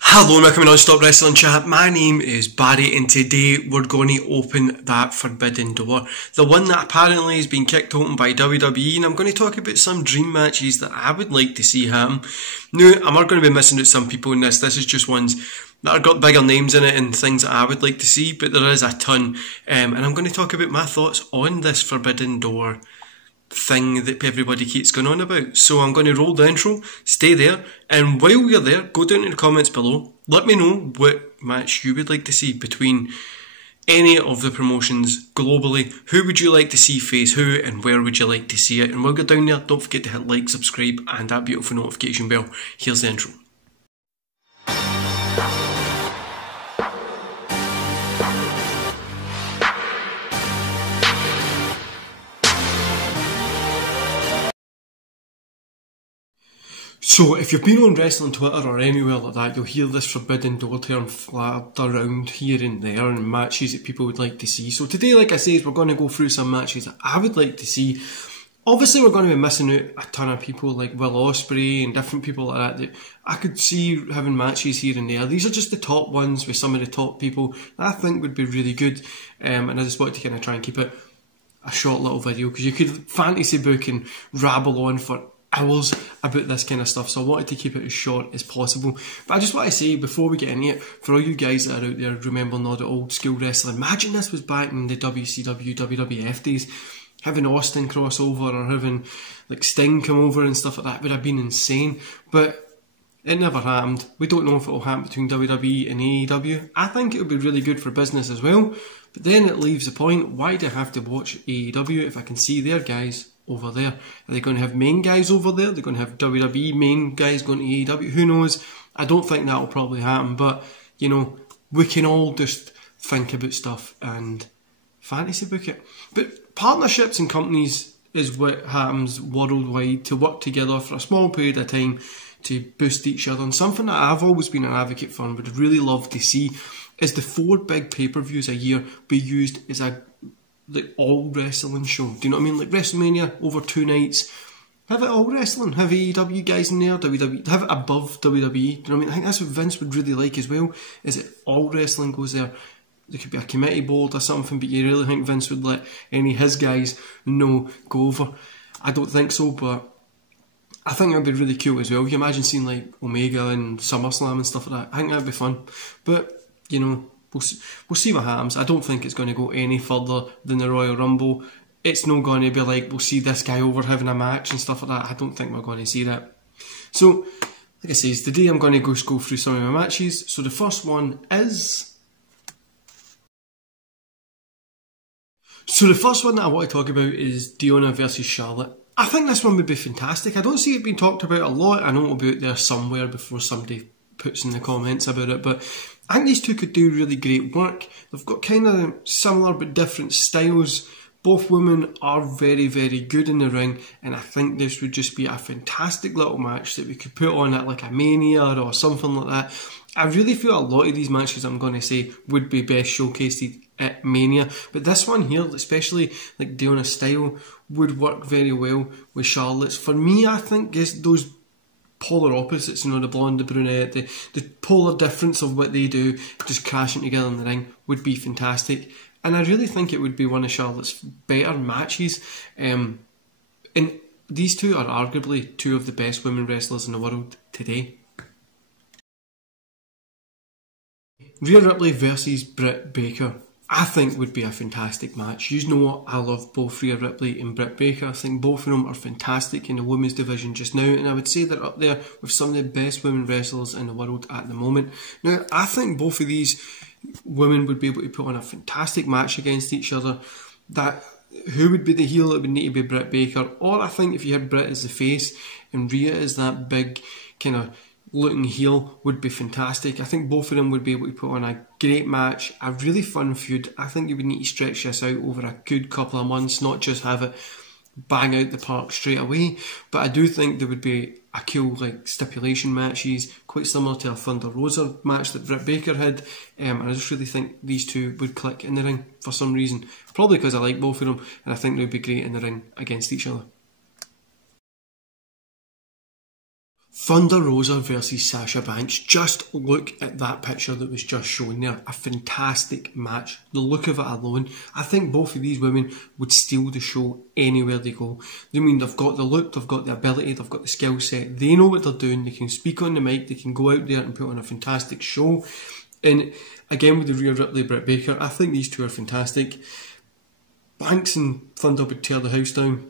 Hello and welcome to Non-Stop Wrestling Chat. My name is Barry and today we're going to open that forbidden door. The one that apparently has been kicked open by WWE, and I'm going to talk about some dream matches that I would like to see happen. Now, I'm not going to be missing out some people in this. This is just ones that have got bigger names in it and things that I would like to see, but there is a ton. And I'm going to talk about my thoughts on this forbidden door thing that everybody keeps going on about. So I'm going to roll the intro, stay there, and while you're there, go down in the comments below, let me know what match you would like to see between any of the promotions globally. Who would you like to see face who, and where would you like to see it? And while you're down there, don't forget to hit like, subscribe, and that beautiful notification bell. Here's the intro. So, if you've been on wrestling Twitter or anywhere like that, you'll hear this forbidden door term flapped around here and there and matches that people would like to see. So today, like I say, we're going to go through some matches that I would like to see. Obviously, we're going to be missing out a ton of people like Will Ospreay and different people like that I could see having matches here and there. These are just the top ones with some of the top people that I think would be really good. And I just wanted to kind of try and keep it a short little video because you could fantasy book and rabble on for hours about this kind of stuff, so I wanted to keep it as short as possible. But I just want to say before we get into it, for all you guys that are out there remembering all the old school wrestling, imagine this was back in the WCW, WWF days, having Austin crossover or having like Sting come over and stuff like that would have been insane. But it never happened. We don't know if it will happen between WWE and AEW. I think it would be really good for business as well, but then it leaves the point, why do I have to watch AEW if I can see their guys over there? Are they going to have main guys over there? They're going to have WWE main guys going to AEW? Who knows? I don't think that will probably happen, but you know, we can all just think about stuff and fantasy book it. But partnerships and companies is what happens worldwide to work together for a small period of time to boost each other. And something that I've always been an advocate for and would really love to see is the 4 big pay-per-views a year be used as a all wrestling show. Do you know what I mean? Like WrestleMania over 2 nights. Have it all wrestling. Have AEW guys in there. WWE. Have it above WWE. Do you know what I mean? I think that's what Vince would really like as well. Is it all wrestling goes there? There could be a committee board or something, but you really think Vince would let any of his guys go over? I don't think so, but I think it would be really cool as well. You imagine seeing like Omega and SummerSlam and stuff like that. I think that'd be fun. But you know, we'll see what happens. I don't think it's going to go any further than the Royal Rumble. It's not going to be like, we'll see this guy over having a match and stuff like that. I don't think we're going to see that. So, like I say, today I'm going to go through some of my matches. So the first one is... So the first one that I want to talk about is Deonna versus Charlotte. I think this one would be fantastic. I don't see it being talked about a lot. I know it'll be out there somewhere before somebody puts in the comments about it, but I think these two could do really great work. They've got kind of similar but different styles. Both women are very, very good in the ring, and I think this would just be a fantastic little match that we could put on at like a Mania or something like that. I really feel a lot of these matches I'm going to say would be best showcased at Mania, but this one here, especially like Deonna's style, would work very well with Charlotte's. For me, I think those polar opposites, you know, the blonde, the brunette, the polar difference of what they do, just crashing together in the ring would be fantastic. And I really think it would be one of Charlotte's better matches. And these two are arguably 2 of the best women wrestlers in the world today. Rhea Ripley versus Britt Baker, I think would be a fantastic match. You know what, I love both Rhea Ripley and Britt Baker. I think both of them are fantastic in the women's division just now, and I would say they're up there with some of the best women wrestlers in the world at the moment. Now, I think both of these women would be able to put on a fantastic match against each other. That who would be the heel? It would need to be Britt Baker, or I think if you had Britt as the face and Rhea as that big kind of looking heel would be fantastic. I think both of them would be able to put on a great match, a really fun feud. I think you would need to stretch this out over a good couple of months, not just have it bang out the park straight away. But I do think there would be a cool like stipulation matches, quite similar to a Thunder Rosa match that Britt Baker had. And I just really think these two would click in the ring for some reason. Probably because I like both of them, and I think they would be great in the ring against each other. Thunder Rosa versus Sasha Banks. Just look at that picture that was just shown there. A fantastic match. The look of it alone. I think both of these women would steal the show anywhere they go. I mean, they've got the look, they've got the ability, they've got the skill set. They know what they're doing. They can speak on the mic. They can go out there and put on a fantastic show. And again, with the Rhea Ripley, Britt Baker, I think these two are fantastic. Banks and Thunder would tear the house down.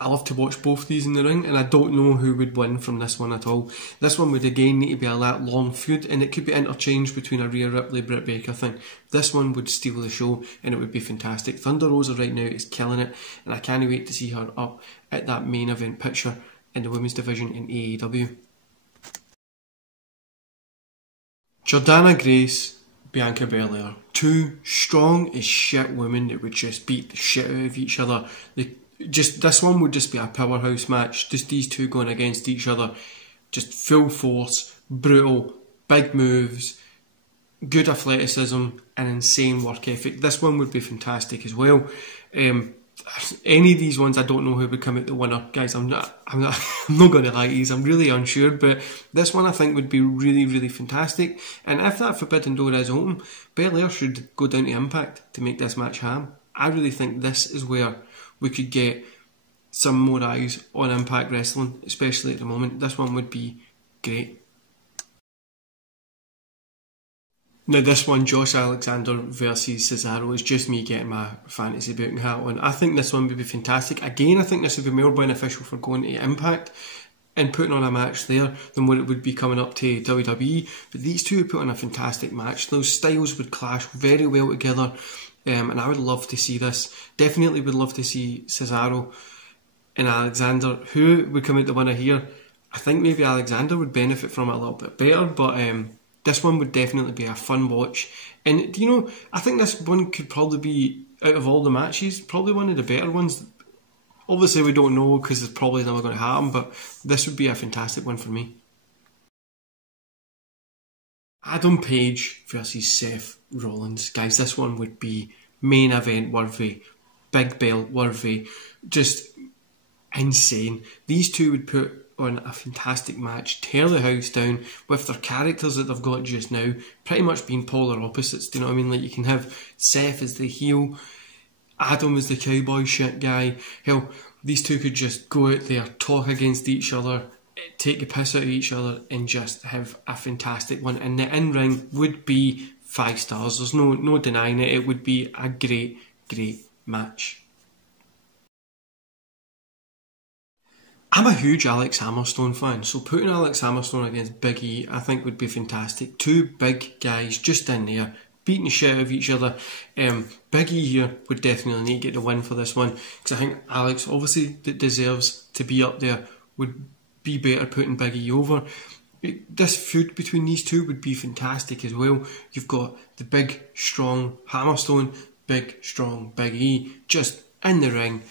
I love to watch both of these in the ring, and I don't know who would win from this one at all. This one would again need to be a long feud, and it could be interchanged between a Rhea Ripley, Britt Baker thing. This one would steal the show, and it would be fantastic. Thunder Rosa right now is killing it, and I can't wait to see her up at that main event picture in the women's division in AEW. Jordana Grace, Bianca Belair. Two strong as shit women that would just beat the shit out of each other. This one would just be a powerhouse match. Just these two going against each other. Just full force, brutal, big moves, good athleticism, and insane work ethic. This one would be fantastic as well. Any of these ones, I don't know who would come out the winner, guys. I'm not going to lie to you. I'm really unsure, but this one I think would be really, really fantastic. And if that Forbidden Door is open, Belair should go down to Impact to make this match happen. I really think this is where we could get some more eyes on Impact Wrestling, especially at the moment. This one would be great. Now this one, Josh Alexander versus Cesaro, is just me getting my fantasy booking hat on. I think this one would be fantastic. Again, I think this would be more beneficial for going to Impact and putting on a match there than what it would be coming up to WWE. But these two would put on a fantastic match. Those styles would clash very well together. And I would love to see this. Definitely would love to see Cesaro and Alexander. Who would come out the winner here? I think maybe Alexander would benefit from it a little bit better, but this one would definitely be a fun watch. And, you know, I think this one could probably be, out of all the matches, probably one of the better ones. Obviously, we don't know because it's probably never going to happen, but this would be a fantastic one for me. Adam Page versus Seth Rollins. Guys, this one would be main event worthy, big belt worthy, just insane. These two would put on a fantastic match, tear the house down with their characters that they've got just now, pretty much being polar opposites. Do you know what I mean? Like, you can have Seth as the heel, Adam as the cowboy shit guy. Hell, these two could just go out there, talk against each other, take the piss out of each other, and just have a fantastic one. And the in-ring would be 5 stars. There's no denying it. It would be a great, great match. I'm a huge Alex Hammerstone fan, so putting Alex Hammerstone against Big E I think would be fantastic. Two big guys just in there, beating the shit out of each other. Big E here would definitely need to get the win for this one, because I think Alex, obviously, that deserves to be up there, would be better putting Big E over. This feud between these two would be fantastic as well. You've got the big, strong Hammerstone, big, strong Big E, just in the ring,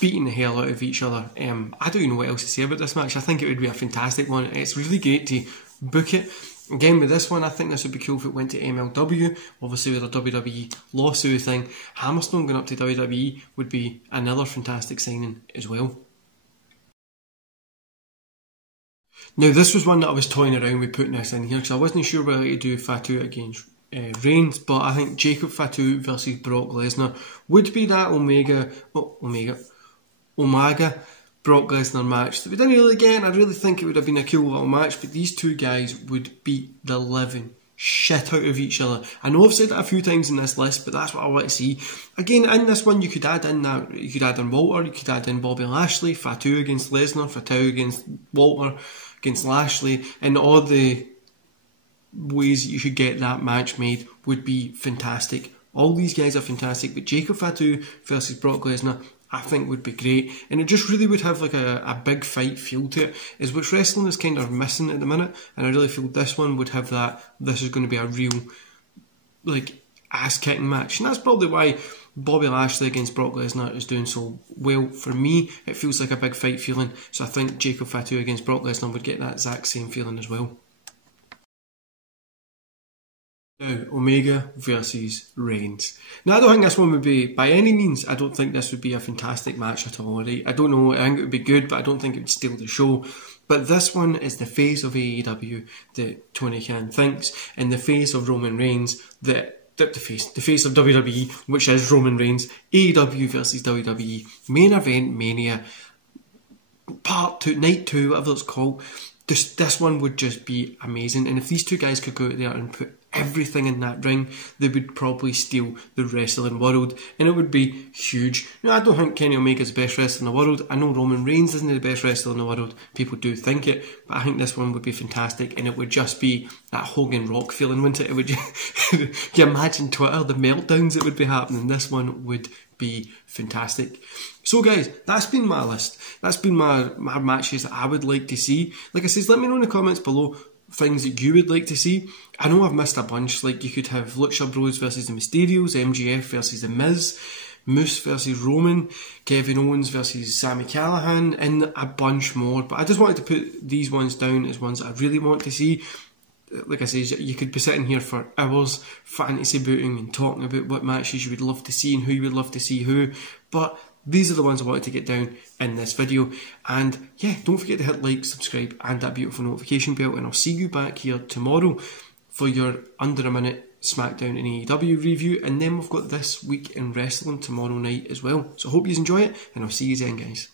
beating the hell out of each other. I don't even know what else to say about this match. I think it would be a fantastic one. It's really great to book it. Again, with this one, I think this would be cool if it went to MLW. Obviously, with a WWE lawsuit thing, Hammerstone going up to WWE would be another fantastic signing as well. Now, this was one that I was toying around with putting this in here, because I wasn't sure whether to do Fatu against Reigns, but I think Jacob Fatu versus Brock Lesnar would be that Omega Brock Lesnar match that we didn't really get, and I really think it would have been a cool little match, but these two guys would beat the living shit out of each other. I know I've said that a few times in this list, but that's what I want to see. Again, in this one, you could add in Walter, you could add in Bobby Lashley, Fatu against Lesnar, Fatu against Walter, against Lashley, and all the ways that you could get that match made would be fantastic. All these guys are fantastic, but Jacob Fatu versus Brock Lesnar, I think would be great, and it just really would have like a big fight feel to it, is which wrestling is kind of missing at the minute, and I really feel this one would have that. This is going to be a real, like, ass-kicking match, and that's probably why Bobby Lashley against Brock Lesnar is doing so well. For me, it feels like a big fight feeling, so I think Jacob Fatu against Brock Lesnar would get that exact same feeling as well. Now, Omega versus Reigns. Now, I don't think this one would be, by any means, I don't think this would be a fantastic match at all. Right? I don't know, I think it would be good, but I don't think it would steal the show. But this one is the face of AEW that Tony Khan thinks, and the face of Roman Reigns the face of WWE, which is Roman Reigns. AEW versus WWE, main event Mania, part 2, night 2, whatever it's called. This one would just be amazing, and if these two guys could go out there and put everything in that ring, they would probably steal the wrestling world, and it would be huge. Now, I don't think Kenny Omega's the best wrestler in the world. I know Roman Reigns isn't the best wrestler in the world. People do think it, but I think this one would be fantastic, and it would just be that Hogan Rock feeling, wouldn't it? It would just, can you imagine Twitter, the meltdowns that would be happening? This one would be fantastic. So guys, that's been my list. That's been my matches that I would like to see. Like I said, let me know in the comments below things that you would like to see. I know I've missed a bunch, like you could have Lucha Bros versus the Mysterios, MJF versus the Miz, Moose versus Roman, Kevin Owens versus Sami Callihan, and a bunch more. But I just wanted to put these ones down as ones that I really want to see. Like I said, you could be sitting here for hours fantasy booting and talking about what matches you would love to see and who you would love to see who, but these are the ones I wanted to get down in this video. And yeah, don't forget to hit like, subscribe and that beautiful notification bell, and I'll see you back here tomorrow for your under a minute SmackDown and AEW review, and then we've got This Week in Wrestling tomorrow night as well. So I hope you enjoy it, and I'll see you then, guys.